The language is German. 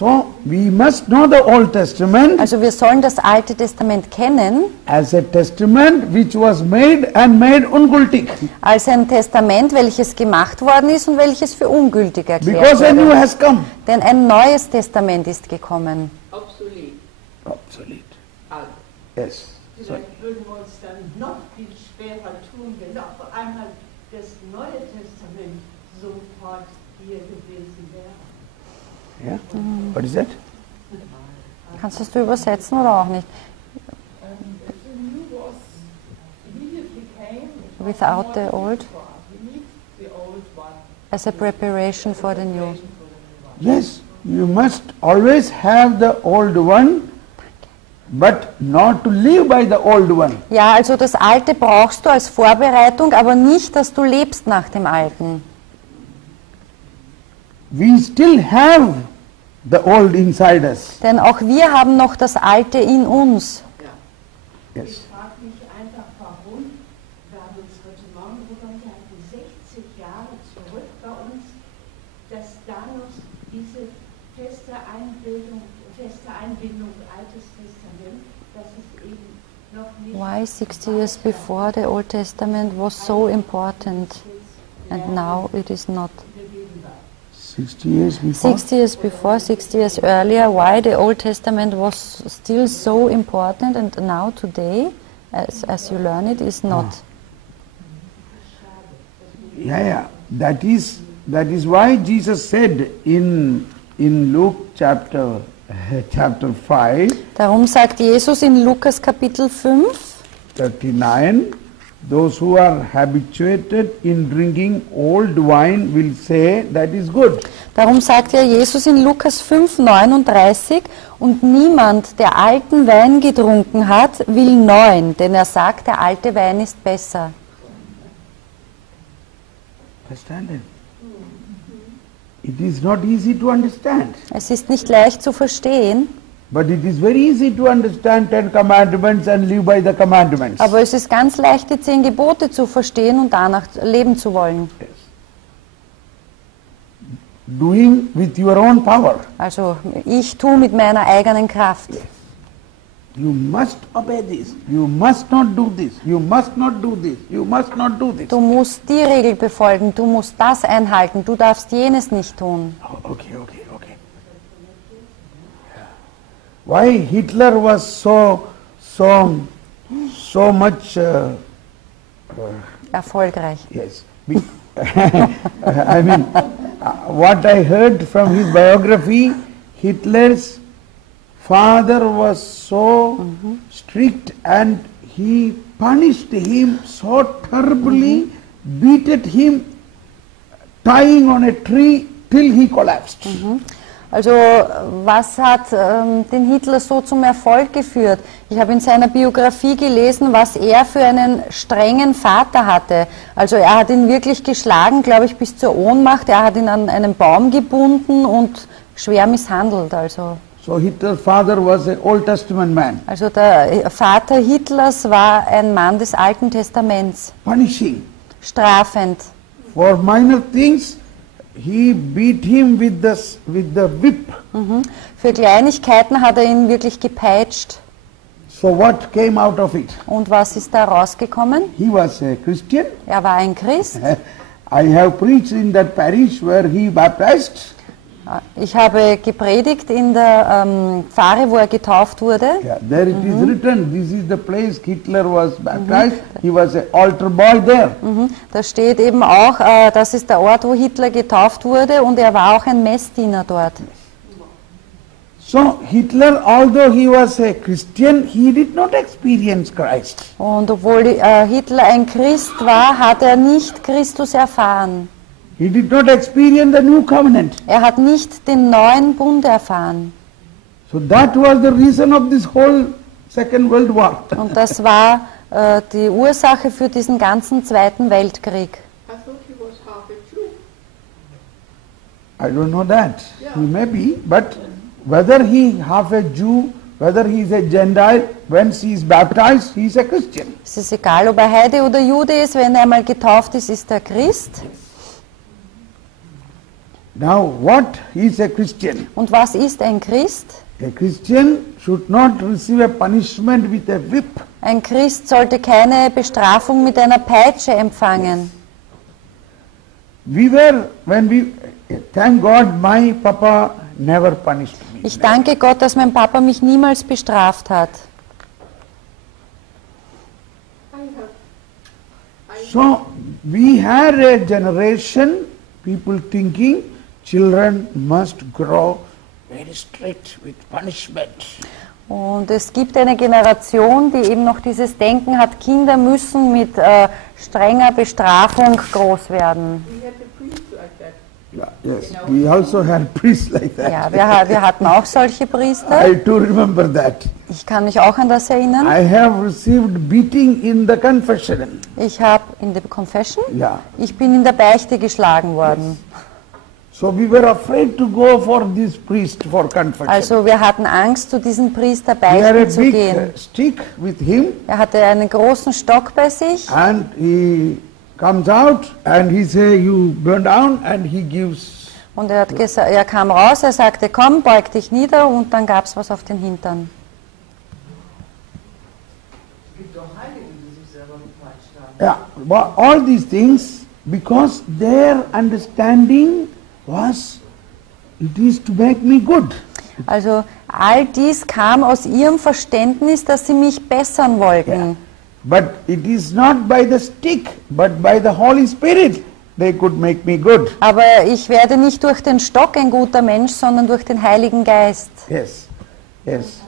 So we must know the Old Testament Also wir sollen das Alte Testament kennen as a testament which was made and made ungültig. als ein Testament, welches gemacht worden ist und welches für ungültig erklärt Because a new wurde. has come. Denn ein neues Testament ist gekommen. Obsolet. Obsolete. Alt. Yes. So, Vielleicht würden wir uns dann noch viel schwerer tun, wenn auf einmal das Neue Testament sofort hier gewesen wäre. yeah. What is that? Kannst du das übersetzen oder auch nicht? The new was immediately came Without the old, we need the old one. as a preparation for the new. Yes, you must always have the old one, but not to live by the old one. Ja, also das Alte brauchst du als Vorbereitung, aber nicht, dass du lebst nach dem Alten. We still have the old inside us. Denn auch wir haben noch das Alte in uns. Yes. Ich frage mich einfach, warum, wir haben uns heute Morgen darüber unterhalten, 60 Jahre zurück bei uns, dass da noch diese feste Einbindung, Altes Testament, dass es eben noch nicht... Why 60 years before the Old Testament was so important and now it is not? 60 years before. 60 years before, 60 years earlier, why the Old Testament was still so important and now today, as you learn it, is not? Yeah. That is why Jesus said in Luke chapter 5, Darum sagt Jesus in Lukas Kapitel 5, 39, those who are habituated in drinking old wine will say that is good. darum sagt ja Jesus in Lukas 5, 39, und niemand, der alten Wein getrunken hat, will neuen, denn er sagt, der alte Wein ist besser. Understand it? It is not easy to understand, Es ist nicht leicht zu verstehen, but it is very easy to understand 10 commandments and live by the commandments. aber es ist ganz leicht, die 10 Gebote zu verstehen und danach leben zu wollen. Yes. Doing with your own power. Also ich tue mit meiner eigenen Kraft. You must obey this. You must not do this. You must not do this. You must not do this. Du musst die Regel befolgen, du musst das einhalten, du darfst jenes nicht tun. Oh, okay. Why Hitler was so much Erfolgreich. yes. I mean, what I heard from his biography, Hitler's father was so strict and he punished him so terribly, beated him, tying on a tree till he collapsed. Also was hat den Hitler so zum Erfolg geführt? Ich habe in seiner Biografie gelesen, was er für einen strengen Vater hatte. Also er hat ihn wirklich geschlagen, glaube ich, bis zur Ohnmacht. Er hat ihn an einen Baum gebunden und schwer misshandelt. Also Hitler's father was an Old Testament man. Also der Vater Hitlers war ein Mann des Alten Testaments, Punishing. strafend. For minor things, he beat him with the whip. Für Kleinigkeiten hat er ihn wirklich gepeitscht. So what came out of it? Und was ist da rausgekommen? He was a Christian. Er war ein Christ. I have preached in that parish where he baptized. Ich habe gepredigt in der Pfarre, wo er getauft wurde. Yeah, there it is written, this is the place Hitler was baptized. He was an altar boy there. Da steht eben auch, das ist der Ort, wo Hitler getauft wurde, und er war auch ein Messdiener dort. So Hitler, although he was a Christian, he did not experience Christ. Und obwohl Hitler ein Christ war, hat er nicht Christus erfahren. He did not experience the new covenant. Er hat nicht den neuen Bund erfahren. So that was the reason of this whole Second World War. Und das war die Ursache für diesen ganzen Zweiten Weltkrieg. I thought he was half a Jew. I don't know that. Yeah. He may be, but whether he half a Jew, whether he is a Gentile, when he is baptized, he is a Christian. Es ist egal, ob er Heide oder Jude ist, wenn er einmal getauft ist, ist er Christ. Now what is a Christian? Und was ist ein Christ? A Christian should not receive a punishment with a whip. Ein Christ sollte keine Bestrafung mit einer Peitsche empfangen. Thank God, my Papa never punished me. Ich danke Gott, dass mein Papa mich niemals bestraft hat. So we had a generation, people thinking children must grow very strict with punishment. Und es gibt eine Generation, die eben noch dieses Denken hat, Kinder müssen mit strenger Bestrafung groß werden. We had the priests like that. Yeah, yes, we also had priests like that. Ja, wir hatten auch solche Priester. I too remember that. Ich kann mich auch an das erinnern. I have received beating in the confession. Ich habe in der Confession, Yeah. ich bin in der Beichte geschlagen worden. So we were afraid to go for this priest for confession. Also wir hatten Angst, zu diesem Priester He had a beichten zu big gehen. stick with him, Er hatte einen großen Stock bei sich and he comes out and he say, "You burn down," and he gives. und er kam raus, er sagte, komm, beug dich nieder, und dann gab es was auf den Hintern. Es gibt auch Heilige, die sich selber gepeitscht haben. Yeah, but all these things because their understanding was, it is to make me good. Also all dies kam aus ihrem Verständnis, dass sie mich bessern wollten. Yeah. But it is not by the stick, but by the Holy Spirit they could make me good. Aber ich werde nicht durch den Stock ein guter Mensch, sondern durch den Heiligen Geist. Yes, yes.